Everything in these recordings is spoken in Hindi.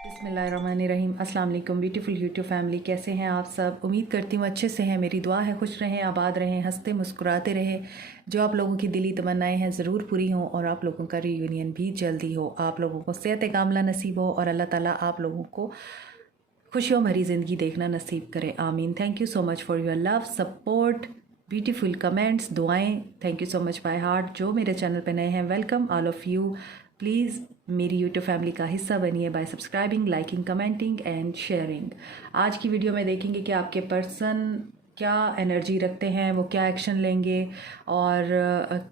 बिस्मिल्लाहिर्रहमानिर्रहीम। अस्सलाम वालेकुम ब्यूटीफुल यूट्यूब फैमिली, कैसे हैं आप सब। उम्मीद करती हूँ अच्छे से हैं। मेरी दुआ है खुश रहें, आबाद रहें, हंसते मुस्कुराते रहें। जो आप लोगों की दिली तमन्नाएं हैं ज़रूर पूरी हों और आप लोगों का रीयूनियन भी जल्दी हो। आप लोगों को सेहत कामला नसीब हो और अल्लाह ताला आप लोगों को खुशियों भरी ज़िंदगी देखना नसीब करे। आमीन। Thank you so much for your love, support, beautiful comments, दुआएं। Thank you so much by heart. जो मेरे चैनल पे नए हैं, welcome all of you. Please मेरी यूट्यूब फैमिली का हिस्सा बनिए by subscribing, liking, commenting and sharing. आज की वीडियो में देखेंगे कि आपके पर्सन क्या एनर्जी रखते हैं, वो क्या एक्शन लेंगे और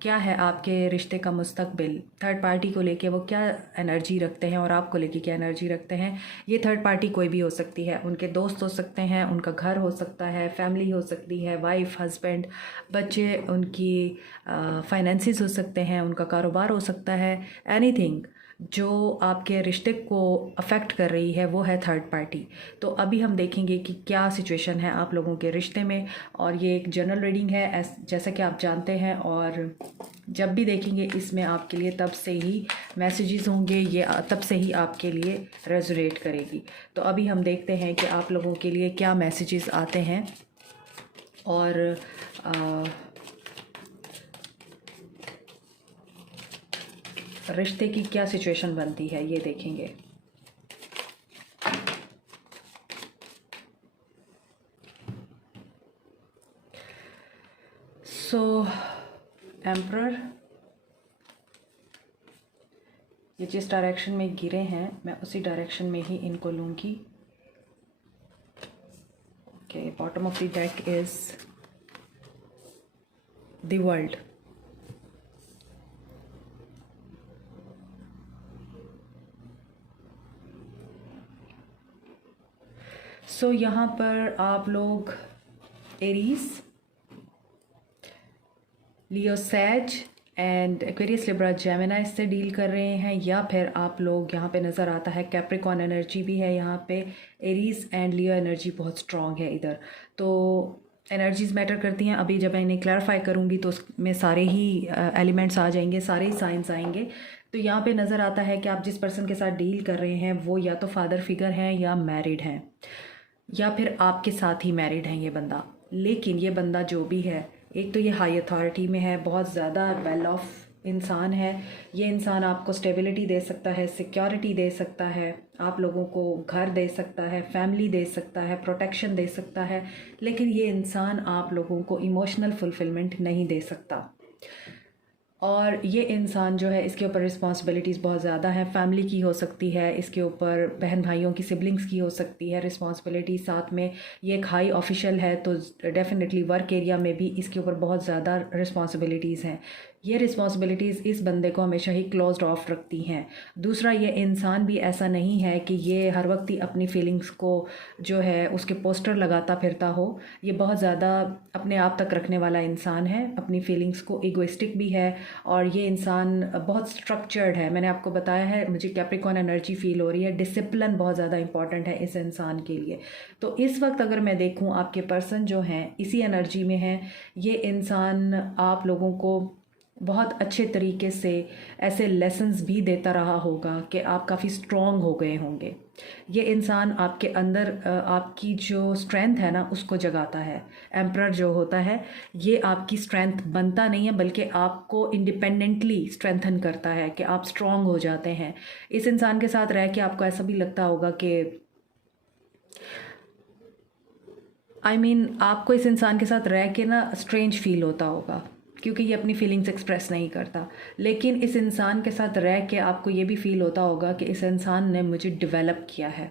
क्या है आपके रिश्ते का मुस्तकबिल। थर्ड पार्टी को लेके वो क्या एनर्जी रखते हैं और आपको लेके क्या एनर्जी रखते हैं। ये थर्ड पार्टी कोई भी हो सकती है, उनके दोस्त हो सकते हैं, उनका घर हो सकता है, फैमिली हो सकती है, वाइफ, हस्बैंड, बच्चे, उनकी फाइनेंसिस हो सकते हैं, उनका कारोबार हो सकता है। एनीथिंग जो आपके रिश्ते को अफेक्ट कर रही है वो है थर्ड पार्टी। तो अभी हम देखेंगे कि क्या सिचुएशन है आप लोगों के रिश्ते में। और ये एक जनरल रीडिंग है जैसा कि आप जानते हैं, और जब भी देखेंगे इसमें आपके लिए तब से ही मैसेजेस होंगे, ये तब से ही आपके लिए रेजोनेट करेगी। तो अभी हम देखते हैं कि आप लोगों के लिए क्या मैसेजेस आते हैं और रिश्ते की क्या सिचुएशन बनती है, ये देखेंगे। सो एम्परर, ये जिस डायरेक्शन में गिरे हैं मैं उसी डायरेक्शन में ही इनको लूँगी। Okay, bottom of the deck is the world. So यहाँ पर आप लोग Aries, Leo, Sage and Aquarius, Libra, Gemini से डील कर रहे हैं, या फिर आप लोग यहाँ पे नज़र आता है कैप्रिकॉर्न एनर्जी भी है यहाँ पे। एरीज एंड लियो एनर्जी बहुत स्ट्रॉन्ग है इधर। तो एनर्जीज मैटर करती हैं। अभी जब मैं इन्हें क्लैरिफाई करूँगी तो उसमें सारे ही एलिमेंट्स आ जाएंगे, सारे ही साइंस आएंगे। तो यहाँ पे नज़र आता है कि आप जिस पर्सन के साथ डील कर रहे हैं वो या तो फादर फिगर हैं या मैरिड हैं, या फिर आपके साथ ही मैरिड हैं ये बंदा। लेकिन ये बंदा जो भी है, एक तो ये हाई अथॉरिटी में है, बहुत ज़्यादा वेल ऑफ इंसान है। ये इंसान आपको स्टेबिलिटी दे सकता है, सिक्योरिटी दे सकता है, आप लोगों को घर दे सकता है, फैमिली दे सकता है, प्रोटेक्शन दे सकता है। लेकिन ये इंसान आप लोगों को इमोशनल फुलफिलमेंट नहीं दे सकता। और ये इंसान जो है, इसके ऊपर रिस्पॉन्सिबिलिटीज़ बहुत ज़्यादा है। फैमिली की हो सकती है, इसके ऊपर बहन भाइयों की, सिबलिंग्स की हो सकती है रिस्पॉन्सिबिलिटी। साथ में ये एक हाई ऑफिशियल है तो डेफिनेटली वर्क एरिया में भी इसके ऊपर बहुत ज़्यादा रिस्पॉन्सिबिलिटीज़ हैं। ये रिस्पॉन्सिबिलिटीज़ इस बंदे को हमेशा ही क्लोज्ड ऑफ रखती हैं। दूसरा, ये इंसान भी ऐसा नहीं है कि ये हर वक्त ही अपनी फीलिंग्स को जो है उसके पोस्टर लगाता फिरता हो। ये बहुत ज़्यादा अपने आप तक रखने वाला इंसान है, अपनी फीलिंग्स को, इगोइस्टिक भी है। और ये इंसान बहुत स्ट्रक्चर्ड है। मैंने आपको बताया है, मुझे कैप्रिकॉर्न एनर्जी फील हो रही है। डिसिप्लिन बहुत ज़्यादा इंपॉर्टेंट है इस इंसान के लिए। तो इस वक्त अगर मैं देखूं, आपके पर्सन जो हैं इसी एनर्जी में हैं। ये इंसान आप लोगों को बहुत अच्छे तरीके से ऐसे लेसन्स भी देता रहा होगा कि आप काफ़ी स्ट्रॉन्ग हो गए होंगे। ये इंसान आपके अंदर आपकी जो स्ट्रेंथ है ना उसको जगाता है। एम्परर जो होता है ये आपकी स्ट्रेंथ बनता नहीं है, बल्कि आपको इंडिपेंडेंटली स्ट्रेंथन करता है कि आप स्ट्रॉन्ग हो जाते हैं। इस इंसान के साथ रह के आपको ऐसा भी लगता होगा कि आपको इस इंसान के साथ रह के ना स्ट्रेंज फील होता होगा, क्योंकि ये अपनी फीलिंग्स एक्सप्रेस नहीं करता। लेकिन इस इंसान के साथ रह के आपको ये भी फील होता होगा कि इस इंसान ने मुझे डेवलप किया है।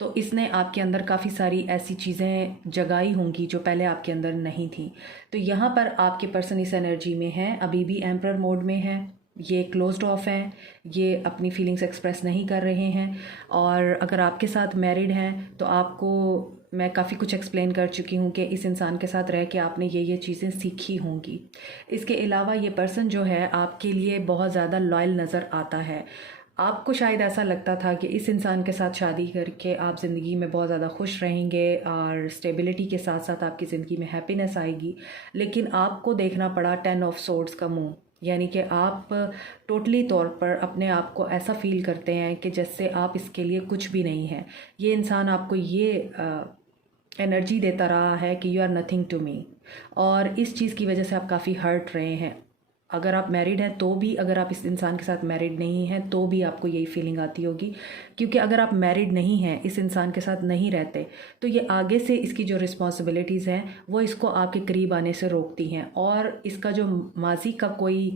तो इसने आपके अंदर काफ़ी सारी ऐसी चीज़ें जगाई होंगी जो पहले आपके अंदर नहीं थी। तो यहाँ पर आपके पर्सन इस एनर्जी में हैं, अभी भी एम्परर मोड में है। ये क्लोज्ड ऑफ हैं, ये अपनी फीलिंग्स एक्सप्रेस नहीं कर रहे हैं। और अगर आपके साथ मैरिड हैं तो आपको मैं काफ़ी कुछ एक्सप्लेन कर चुकी हूँ कि इस इंसान के साथ रह के आपने ये चीज़ें सीखी होंगी। इसके अलावा ये पर्सन जो है आपके लिए बहुत ज़्यादा लॉयल नज़र आता है। आपको शायद ऐसा लगता था कि इस इंसान के साथ शादी करके आप ज़िंदगी में बहुत ज़्यादा खुश रहेंगे और स्टेबिलिटी के साथ साथ आपकी ज़िंदगी में हैप्पीनेस आएगी। लेकिन आपको देखना पड़ा 10 ऑफ सोर्ड्स का मुंह। यानी कि आप टोटली तौर पर अपने आप को ऐसा फ़ील करते हैं कि जैसे आप इसके लिए कुछ भी नहीं है। ये इंसान आपको ये एनर्जी देता रहा है कि you are nothing to me, और इस चीज़ की वजह से आप काफ़ी हर्ट रहे हैं। अगर आप मैरिड हैं तो भी, अगर आप इस इंसान के साथ मैरिड नहीं हैं तो भी आपको यही फीलिंग आती होगी, क्योंकि अगर आप मैरिड नहीं हैं, इस इंसान के साथ नहीं रहते, तो ये आगे से इसकी जो रिस्पॉन्सिबिलिटीज़ हैं वो इसको आपके करीब आने से रोकती हैं। और इसका जो माजी का कोई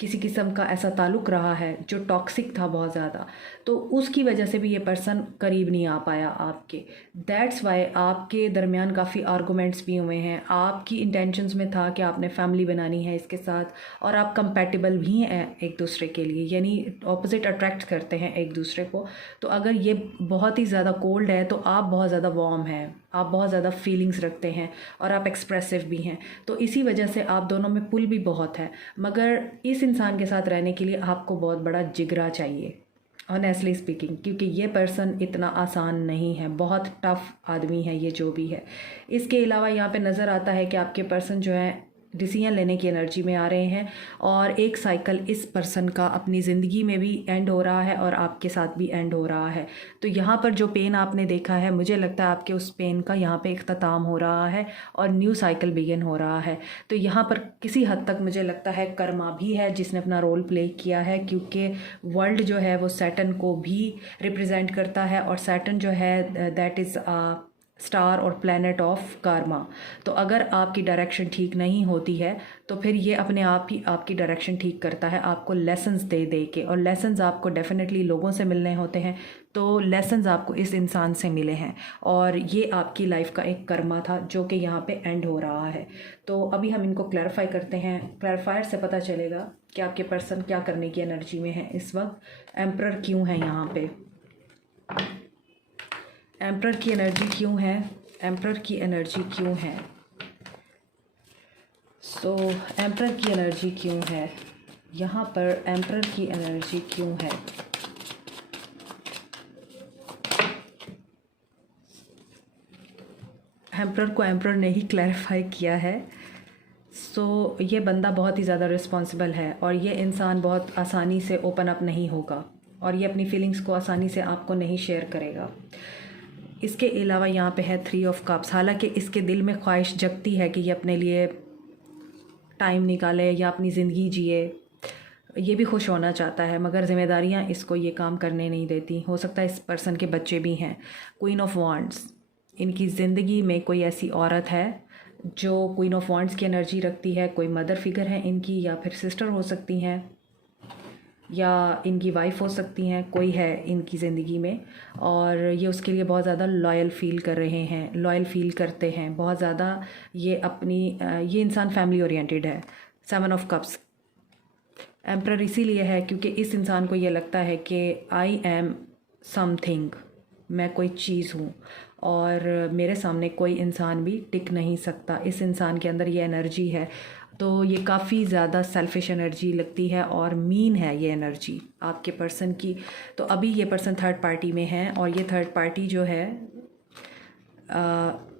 किसी किस्म का ऐसा ताल्लुक़ रहा है जो टॉक्सिक था बहुत ज़्यादा, तो उसकी वजह से भी ये पर्सन करीब नहीं आ पाया आपके। दैट्स वाई आपके दरमियान काफ़ी आर्गूमेंट्स भी हुए हैं। आपकी इंटेंशंस में था कि आपने फैमिली बनानी है इसके साथ, और आप कंपैटिबल भी हैं एक दूसरे के लिए, यानी ऑपोजिट अट्रैक्ट करते हैं एक दूसरे को। तो अगर ये बहुत ही ज़्यादा कोल्ड है तो आप बहुत ज़्यादा वार्म हैं, आप बहुत ज़्यादा फीलिंग्स रखते हैं और आप एक्सप्रेसिव भी हैं। तो इसी वजह से आप दोनों में पुल भी बहुत है। मगर इस इंसान के साथ रहने के लिए आपको बहुत बड़ा जिगरा चाहिए, ऑनेस्टली स्पीकिंग, क्योंकि ये पर्सन इतना आसान नहीं है, बहुत टफ आदमी है ये जो भी है। इसके अलावा यहाँ पे नज़र आता है कि आपके पर्सन जो है डिसीजन लेने की एनर्जी में आ रहे हैं, और एक साइकिल इस पर्सन का अपनी ज़िंदगी में भी एंड हो रहा है और आपके साथ भी एंड हो रहा है। तो यहाँ पर जो पेन आपने देखा है, मुझे लगता है आपके उस पेन का यहाँ पे इख्तिताम हो रहा है और न्यू साइकिल बिगिन हो रहा है। तो यहाँ पर किसी हद तक मुझे लगता है कर्मा भी है जिसने अपना रोल प्ले किया है, क्योंकि वर्ल्ड जो है वो सैटर्न को भी रिप्रेजेंट करता है, और सैटर्न जो है दैट इज़ स्टार और प्लैनेट ऑफ कार्मा। तो अगर आपकी डायरेक्शन ठीक नहीं होती है तो फिर ये अपने आप ही आपकी डायरेक्शन ठीक करता है, आपको लेसन्स दे दे के। और लेसन्स आपको डेफिनेटली लोगों से मिलने होते हैं, तो लेसन्स आपको इस इंसान से मिले हैं, और ये आपकी लाइफ का एक कर्मा था जो कि यहाँ पे एंड हो रहा है। तो अभी हम इनको क्लैरिफाई करते हैं। क्लैरिफायर से पता चलेगा कि आपके पर्सन क्या करने की एनर्जी में है इस वक्त। एम्परर क्यों है यहाँ पे, एम्परर की एनर्जी क्यों है, एम्परर की एनर्जी क्यों है। सो एम्परर की एनर्जी क्यों है यहाँ पर, एम्परर की एनर्जी क्यों है। एम्परर को एम्परर ने ही क्लैरिफाई किया है। सो ये बंदा बहुत ही ज़्यादा रिस्पॉन्सिबल है, और ये इंसान बहुत आसानी से ओपन अप नहीं होगा, और ये अपनी फीलिंग्स को आसानी से आपको नहीं शेयर करेगा। इसके अलावा यहाँ पे है 3 ऑफ कप्स। हालांकि इसके दिल में ख्वाहिश जगती है कि ये अपने लिए टाइम निकाले या अपनी ज़िंदगी जिए, ये भी खुश होना चाहता है, मगर ज़िम्मेदारियाँ इसको ये काम करने नहीं देती। हो सकता है इस पर्सन के बच्चे भी हैं। क्वीन ऑफ वॉन्ड्स, इनकी ज़िंदगी में कोई ऐसी औरत है जो क्वीन ऑफ वॉन्ड्स की एनर्जी रखती है। कोई मदर फिगर है इनकी, या फिर सिस्टर हो सकती हैं, या इनकी वाइफ हो सकती हैं, कोई है इनकी ज़िंदगी में, और ये उसके लिए बहुत ज़्यादा लॉयल फील कर रहे हैं, लॉयल फील करते हैं बहुत ज़्यादा। ये अपनी ये इंसान फैमिली ओरिएंटेड है। 7 ऑफ कप्स एम्परर इसीलिए है क्योंकि इस इंसान को ये लगता है कि आई एम समथिंग, मैं कोई चीज़ हूँ, और मेरे सामने कोई इंसान भी टिक नहीं सकता। इस इंसान के अंदर ये एनर्जी है, तो ये काफ़ी ज़्यादा सेल्फिश एनर्जी लगती है, और मीन है ये एनर्जी आपके पर्सन की। तो अभी ये पर्सन थर्ड पार्टी में है, और ये थर्ड पार्टी जो है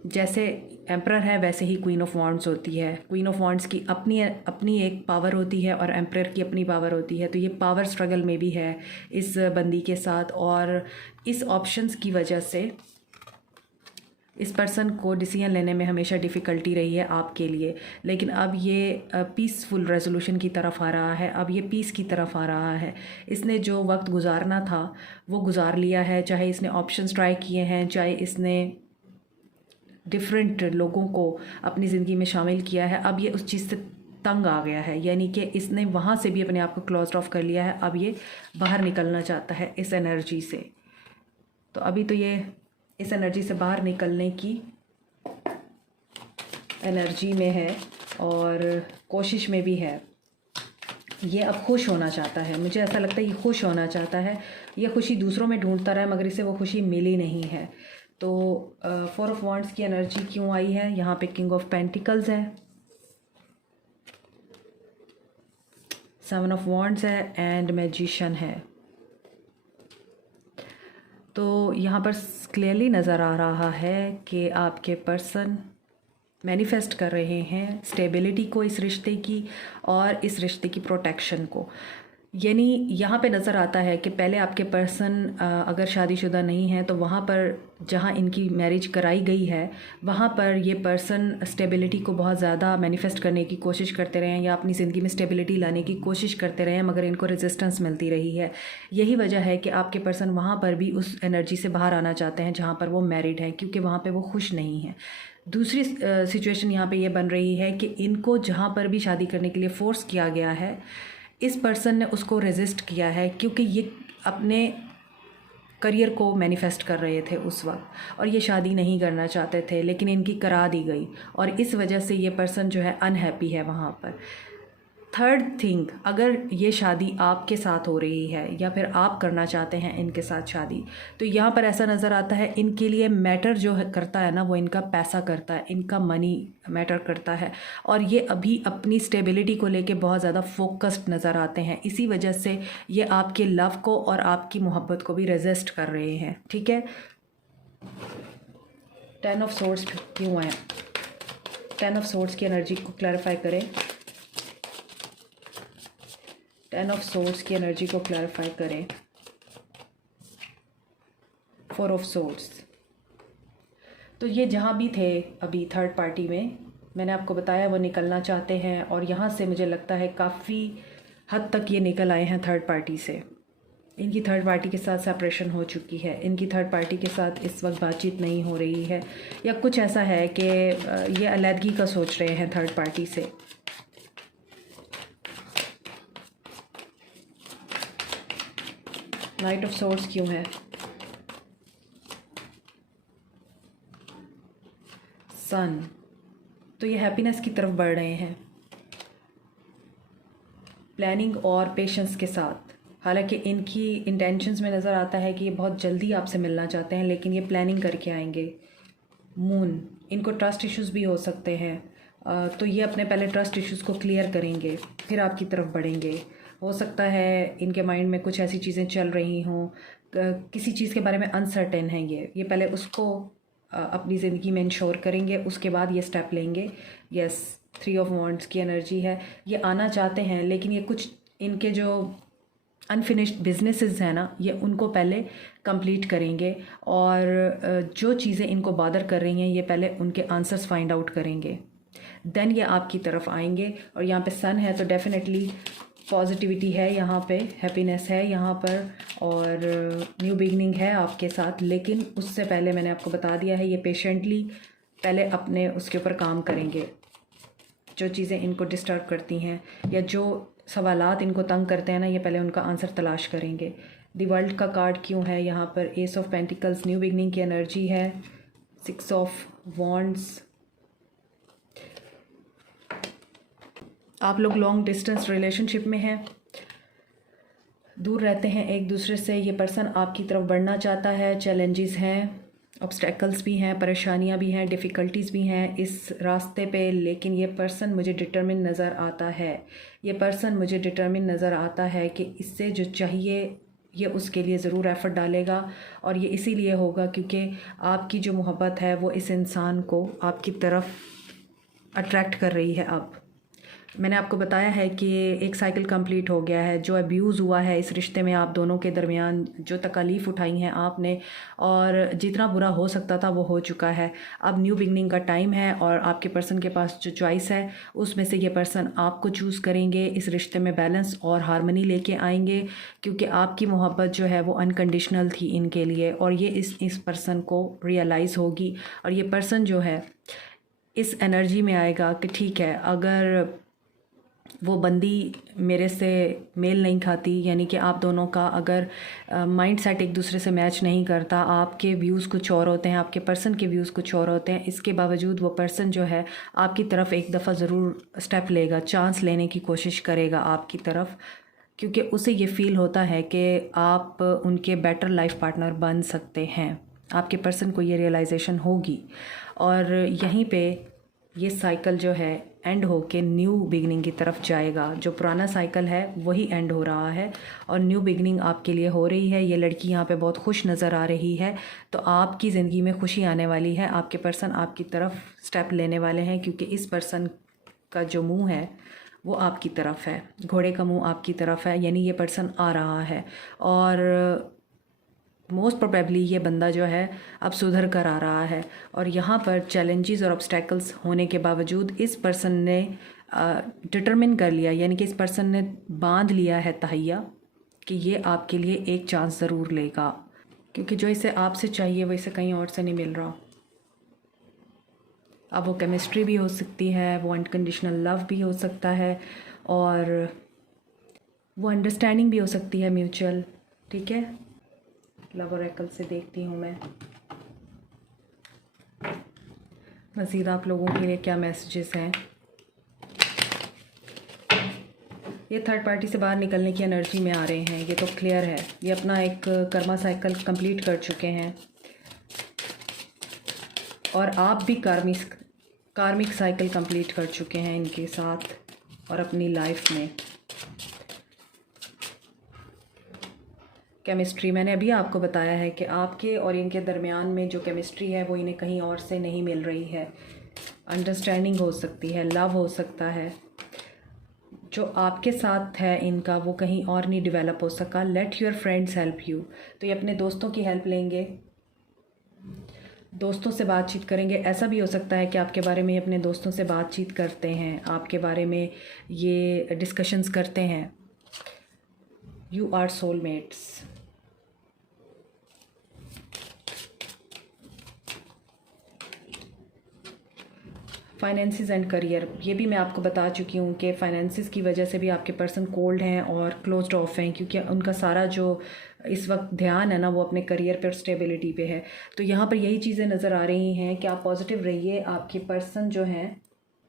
जैसे एम्परर है वैसे ही क्वीन ऑफ वॉन्ड्स होती है। क्वीन ऑफ वॉन्ड्स की अपनी अपनी एक पावर होती है, और एम्परर की अपनी पावर होती है। तो ये पावर स्ट्रगल में भी है इस बंदी के साथ, और इस ऑप्शंस की वजह से इस पर्सन को डिसीजन लेने में हमेशा डिफ़िकल्टी रही है आपके लिए। लेकिन अब ये पीसफुल रेजोल्यूशन की तरफ आ रहा है, अब ये पीस की तरफ आ रहा है। इसने जो वक्त गुजारना था वो गुजार लिया है, चाहे इसने ऑप्शंस ट्राई किए हैं, चाहे इसने डिफरेंट लोगों को अपनी ज़िंदगी में शामिल किया है। अब ये उस चीज़ से तंग आ गया है, यानी कि इसने वहाँ से भी अपने आप को क्लोज्ड ऑफ कर लिया है। अब ये बाहर निकलना चाहता है इस एनर्जी से। तो अभी तो ये इस एनर्जी से बाहर निकलने की एनर्जी में है, और कोशिश में भी है। ये अब खुश होना चाहता है, मुझे ऐसा लगता है ये खुश होना चाहता है। ये खुशी दूसरों में ढूंढता रहा है, मगर इसे वो खुशी मिली नहीं है। तो 4 ऑफ वॉन्ड्स की एनर्जी क्यों आई है यहाँ पे, किंग ऑफ पेंटिकल्स है, 7 ऑफ वॉन्ड्स है, एंड मैजिशियन है। तो यहाँ पर क्लियरली नज़र आ रहा है कि आपके पर्सन मैनिफेस्ट कर रहे हैं स्टेबिलिटी को इस रिश्ते की और इस रिश्ते की प्रोटेक्शन को। यानी यहाँ पे नज़र आता है कि पहले आपके पर्सन अगर शादीशुदा नहीं है तो वहाँ पर जहाँ इनकी मैरिज कराई गई है वहाँ पर ये पर्सन स्टेबिलिटी को बहुत ज़्यादा मैनिफेस्ट करने की कोशिश करते रहे हैं या अपनी ज़िंदगी में स्टेबिलिटी लाने की कोशिश करते रहे हैं, मगर इनको रेजिस्टेंस मिलती रही है। यही वजह है कि आपके पर्सन वहाँ पर भी उस एनर्जी से बाहर आना चाहते हैं जहाँ पर वो मैरिड हैं, क्योंकि वहाँ पर वो खुश नहीं हैं। दूसरी सिचुएशन यहाँ पे ये बन रही है कि इनको जहाँ पर भी शादी करने के लिए फ़ोर्स किया गया है, इस पर्सन ने उसको रेजिस्ट किया है, क्योंकि ये अपने करियर को मैनिफेस्ट कर रहे थे उस वक्त और ये शादी नहीं करना चाहते थे, लेकिन इनकी करा दी गई और इस वजह से ये पर्सन जो है अनहैप्पी है वहाँ पर। थर्ड थिंग, अगर ये शादी आपके साथ हो रही है या फिर आप करना चाहते हैं इनके साथ शादी, तो यहाँ पर ऐसा नज़र आता है इनके लिए मैटर जो है करता है ना, वो इनका पैसा करता है, इनका मनी मैटर करता है और ये अभी अपनी स्टेबिलिटी को लेके बहुत ज़्यादा फोकस्ड नज़र आते हैं। इसी वजह से ये आपके लव को और आपकी मोहब्बत को भी रेजिस्ट कर रहे हैं। ठीक है, 10 ऑफ सोर्ड्स क्यों है? 10 ऑफ सोर्ड्स की एनर्जी को क्लैरिफाई करें। 10 ऑफ सोर्ड्स की एनर्जी को क्लैरिफाई करें। 4 ऑफ सोर्ड्स। तो ये जहाँ भी थे अभी थर्ड पार्टी में, मैंने आपको बताया वो निकलना चाहते हैं और यहाँ से मुझे लगता है काफ़ी हद तक ये निकल आए हैं थर्ड पार्टी से। इनकी थर्ड पार्टी के साथ सेपरेशन हो चुकी है, इनकी थर्ड पार्टी के साथ इस वक्त बातचीत नहीं हो रही है या कुछ ऐसा है कि ये अलहदगी का सोच रहे हैं थर्ड पार्टी से। नाइट ऑफ सोर्ड्स क्यों है? सन। तो ये हैप्पीनेस की तरफ बढ़ रहे हैं प्लानिंग और पेशेंस के साथ। हालांकि इनकी इंटेंशंस में नज़र आता है कि ये बहुत जल्दी आपसे मिलना चाहते हैं, लेकिन ये प्लानिंग करके आएंगे। मून, इनको ट्रस्ट इश्यूज़ भी हो सकते हैं, तो ये अपने पहले ट्रस्ट इश्यूज़ को क्लियर करेंगे फिर आपकी तरफ बढ़ेंगे। हो सकता है इनके माइंड में कुछ ऐसी चीज़ें चल रही हों, किसी चीज़ के बारे में अनसर्टेन है ये पहले उसको अपनी ज़िंदगी में इंश्योर करेंगे, उसके बाद ये स्टेप लेंगे। यस, 3 ऑफ वॉन्ड्स की एनर्जी है। ये आना चाहते हैं, लेकिन ये कुछ इनके जो अनफिनिश्ड बिजनेसेस हैं ना, ये उनको पहले कंप्लीट करेंगे और जो चीज़ें इनको बादर कर रही हैं ये पहले उनके आंसर्स फाइंड आउट करेंगे, देन ये आपकी तरफ आएंगे। और यहाँ पे सन है तो डेफिनेटली पॉजिटिविटी है यहाँ पे, हैप्पीनेस है यहाँ पर और न्यू बिगनिंग है आपके साथ। लेकिन उससे पहले मैंने आपको बता दिया है ये पेशेंटली पहले अपने उसके ऊपर काम करेंगे। जो चीज़ें इनको डिस्टर्ब करती हैं या जो सवालात इनको तंग करते हैं ना, ये पहले उनका आंसर तलाश करेंगे। द वर्ल्ड का कार्ड क्यों है यहाँ पर? S of pentacles new beginning की एनर्जी है। 6 ऑफ वॉन्ड्स, आप लोग लॉन्ग डिस्टेंस रिलेशनशिप में हैं, दूर रहते हैं एक दूसरे से। ये पर्सन आपकी तरफ बढ़ना चाहता है। चैलेंजेस हैं, ऑब्स्टेकल्स भी हैं, परेशानियां भी हैं, डिफ़िकल्टीज़ भी हैं इस रास्ते पे, लेकिन ये पर्सन मुझे डिटर्मिन नज़र आता है। ये पर्सन मुझे डिटर्मिन नज़र आता है कि इससे जो चाहिए ये उसके लिए ज़रूर एफ़र्ट डालेगा और ये इसीलिए होगा क्योंकि आपकी जो मोहब्बत है वो इस इंसान को आपकी तरफ अट्रैक्ट कर रही है। अब मैंने आपको बताया है कि एक साइकिल कंप्लीट हो गया है। जो अब्यूज़ हुआ है इस रिश्ते में आप दोनों के दरमियान, जो तकालीफ़ उठाई हैं आपने और जितना बुरा हो सकता था वो हो चुका है। अब न्यू बिगनिंग का टाइम है और आपके पर्सन के पास जो चॉइस है उसमें से ये पर्सन आपको चूज़ करेंगे। इस रिश्ते में बैलेंस और हारमनी लेके आएंगे क्योंकि आपकी मोहब्बत जो है वो अनकंडीशनल थी इनके लिए और ये इस पर्सन को रियलाइज़ होगी। और ये पर्सन जो है इस एनर्जी में आएगा कि ठीक है, अगर वो बंदी मेरे से मेल नहीं खाती, यानी कि आप दोनों का अगर माइंड सेट एक दूसरे से मैच नहीं करता, आपके व्यूज़ कुछ और होते हैं, आपके पर्सन के व्यूज़ कुछ और होते हैं, इसके बावजूद वो पर्सन जो है आपकी तरफ एक दफ़ा ज़रूर स्टेप लेगा, चांस लेने की कोशिश करेगा आपकी तरफ, क्योंकि उसे ये फ़ील होता है कि आप उनके बेटर लाइफ पार्टनर बन सकते हैं। आपके पर्सन को ये रियलाइजेशन होगी और यहीं पे ये साइकिल जो है एंड होके न्यू बिगनिंग की तरफ जाएगा। जो पुराना साइकिल है वही एंड हो रहा है और न्यू बिगनिंग आपके लिए हो रही है। ये लड़की यहाँ पे बहुत खुश नज़र आ रही है, तो आपकी ज़िंदगी में खुशी आने वाली है। आपके पर्सन आपकी तरफ स्टेप लेने वाले हैं, क्योंकि इस पर्सन का जो मुंह है वो आपकी तरफ है, घोड़े का मुंह आपकी तरफ है, यानी ये पर्सन आ रहा है। और मोस्ट प्रोबेबली ये बंदा जो है अब सुधर कर आ रहा है। और यहाँ पर चैलेंजेस और ऑब्स्टेकल्स होने के बावजूद इस पर्सन ने डिटरमिन कर लिया, यानी कि इस पर्सन ने बांध लिया है तहैया कि ये आपके लिए एक चांस ज़रूर लेगा, क्योंकि जो इसे आपसे चाहिए वो इसे कहीं और से नहीं मिल रहा। अब वो केमिस्ट्री भी हो सकती है, वो अनकंडीशनल लव भी हो सकता है, और वो अंडरस्टैंडिंग भी हो सकती है म्यूचुअल। ठीक है, लव ओरेकल से देखती हूँ मैं मज़ीद आप लोगों के लिए क्या मैसेजेस हैं। ये थर्ड पार्टी से बाहर निकलने की एनर्जी में आ रहे हैं, ये तो क्लियर है। ये अपना एक कर्मा साइकिल कंप्लीट कर चुके हैं और आप भी कार्मिक साइकिल कंप्लीट कर चुके हैं इनके साथ और अपनी लाइफ में। केमिस्ट्री मैंने अभी आपको बताया है कि आपके और इनके दरमियान में जो केमिस्ट्री है वो इन्हें कहीं और से नहीं मिल रही है। अंडरस्टैंडिंग हो सकती है, लव हो सकता है, जो आपके साथ है इनका वो कहीं और नहीं डेवलप हो सका। Let your friends help you, तो ये अपने दोस्तों की हेल्प लेंगे, दोस्तों से बातचीत करेंगे। ऐसा भी हो सकता है कि आपके बारे में अपने दोस्तों से बातचीत करते हैं, आपके बारे में ये डिस्कशंस करते हैं। You are soulmates. Finances and career, ये भी मैं आपको बता चुकी हूँ कि फाइनेंसिस की वजह से भी आपके पर्सन कोल्ड हैं और क्लोज्ड ऑफ हैं, क्योंकि उनका सारा जो इस वक्त ध्यान है ना वो अपने करियर पे और स्टेबिलिटी पे है। तो यहाँ पर यही चीज़ें नज़र आ रही हैं कि आप पॉजिटिव रहिए। आपके पर्सन जो हैं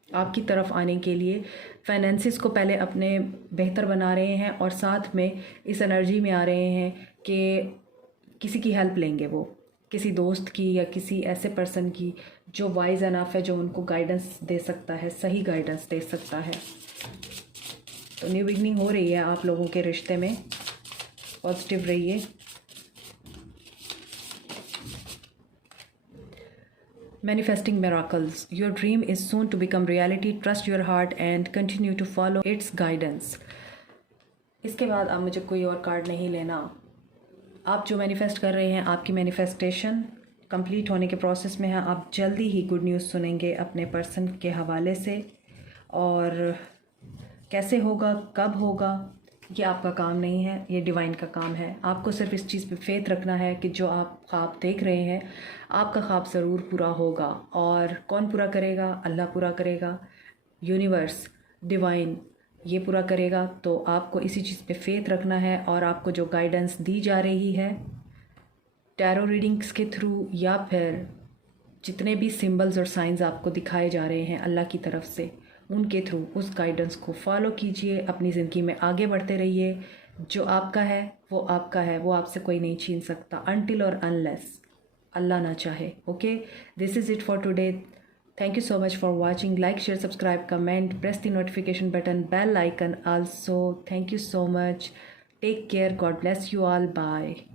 आपकी तरफ आने के लिए फाइनेंसिस को पहले अपने बेहतर बना रहे हैं और साथ में इस एनर्जी में आ रहे हैं कि किसी की हेल्प लेंगे, वो किसी दोस्त की या किसी ऐसे पर्सन की जो वाइज एनफ है, जो उनको गाइडेंस दे सकता है, सही गाइडेंस दे सकता है। तो न्यू बिगनिंग हो रही है आप लोगों के रिश्ते में, पॉजिटिव रहिए। Manifesting miracles. Your dream is soon to become reality. Trust your heart and continue to follow its guidance. इसके बाद अब मुझे कोई और कार्ड नहीं लेना। आप जो मैनिफेस्ट कर रहे हैं, आपकी मैनिफेस्टेशन कंप्लीट होने के प्रोसेस में है। आप जल्दी ही गुड न्यूज़ सुनेंगे अपने पर्सन के हवाले से, और कैसे होगा, कब होगा, ये आपका काम नहीं है, ये डिवाइन का काम है। आपको सिर्फ इस चीज़ पे फेथ रखना है कि जो आप ख्वाब देख रहे हैं आपका ख्वाब ज़रूर पूरा होगा। और कौन पूरा करेगा? अल्लाह पूरा करेगा, यूनिवर्स, डिवाइन ये पूरा करेगा। तो आपको इसी चीज़ पे फेथ रखना है। और आपको जो गाइडेंस दी जा रही है टैरो रीडिंग्स के थ्रू या फिर जितने भी सिंबल्स और साइंस आपको दिखाए जा रहे हैं अल्लाह की तरफ से, उनके थ्रू उस गाइडेंस को फॉलो कीजिए, अपनी ज़िंदगी में आगे बढ़ते रहिए। जो आपका है वो आपका है, वो आपसे कोई नहीं छीन सकता अनटिल और अनलेस अल्लाह ना चाहे। Okay, this is it for today. Thank you so much for watching. Like, share, subscribe, comment, press the notification button, bell icon also. Thank you so much. Take care. God bless you all. Bye.